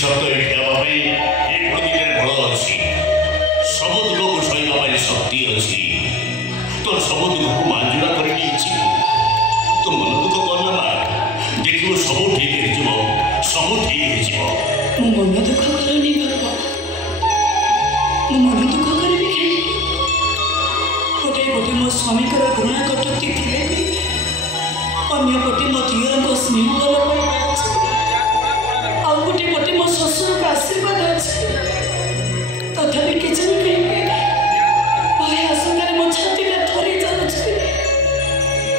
ସତ ଏଠି ହେବା ପାଇଁ ଏ ପ୍ରକୃତିରେ ବଳ ଅଛି। ସବୁ ଦୁଃଖକୁ ସହିବା ପାଇଁ ଶକ୍ତି ଅଛି। ତୋର ସବୁ ଦୁଃଖକୁ ମାଞ୍ଜୁରା କରି ନେଇଛି। ତୋ ମନ ଦୁଃଖ କଲା ମା, ଦେଖିବୁ ସବୁ ଠିକ ହେଇଯିବ, ସବୁ ଠିକ ହେଇଯିବ। ମୁଁ ମନ ଦୁଃଖ କରୁନି ବାପା, ମୁଁ ମନ ଦୁଃଖ କରିବି କାହିଁକି? ଗୋଟେ ଗୋଟେ ମୋ ସ୍ୱାମୀଙ୍କର ଘୃଣା କଟୁକ୍ତି ଥିଲେ ବି ଅନ୍ୟପଟେ ମୋ ଦିଅରଙ୍କ ସ୍ନେହ ଭଲ ପାଇବା ଅଛି, ଆଉ ଗୋଟେ ପଟେ ମୋ ଶ୍ୱଶୁରଙ୍କ ଆଶୀର୍ବାଦ ଅଛି। ତଥାପି କେଜାଣି କାହିଁକି ଭୟ ଆଶଙ୍କାରେ ମୋ ଛାତିଟା ଥରି ଯାଉଛି।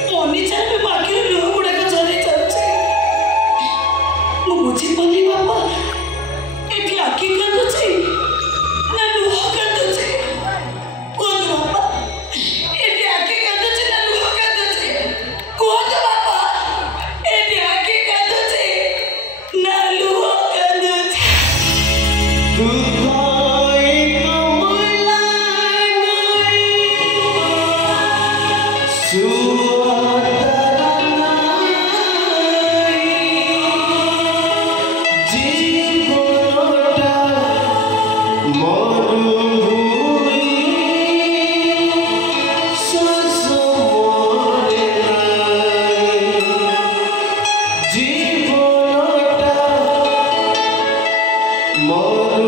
ମୋ ଅନିଚ୍ଛାରେ ମୋ ଆଖିର ଲୁହ ଗୁଡ଼ାକ ଝରି ଯାଉଛି। ମୁଁ ବୁଝିପାରୁନି ବାପା, ଏଠି ଆଖି କାନ୍ଦୁଛି ନା ଲୁହ କାନ୍ଦୁଛି? କୁହନ୍ତୁ ବାପା, ଏଠି ଆଖି କାନ୍ଦୁଛି ନା ଲୁହ କାନ୍ଦୁଛି? କୁହନ୍ତୁ ବାପା, ଏଠି ଆଖି କାନ୍ଦୁଛି ନା ଲୁହ କାନ୍ଦୁଛି? Moro